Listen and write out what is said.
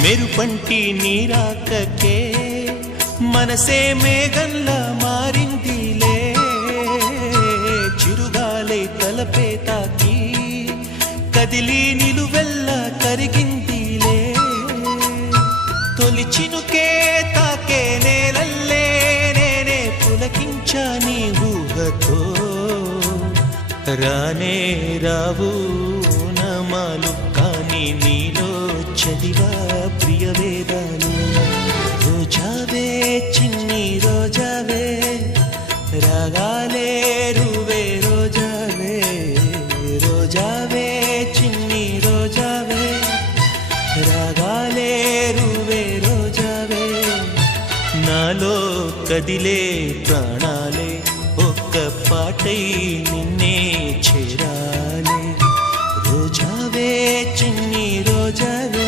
మెరుపంటి నీరాకకే మనసే మేఘంలా మారిందిలే, చిరుగాలై తలపే తాకి కదిలి నిలువెల్లా కరిగిందిలే, తొలి చినుకే తాకే నేలల్లే నేనే పులకించా నీ ఊహతో, రానే రావు నమాలు కానీ నీలో చదివా ప్రియ వేదాలు. రోజావే చిన్ని రోజావే రాగాలే రువే రోజావే, రోజావే చిన్ని రోజావే రాగాలే రువే రోజావే, నాలో కదిలే ప్రాణాలే ఒక్క పాటై నిన్నే చేరాలే, రోజావే చిన్ని రోజావే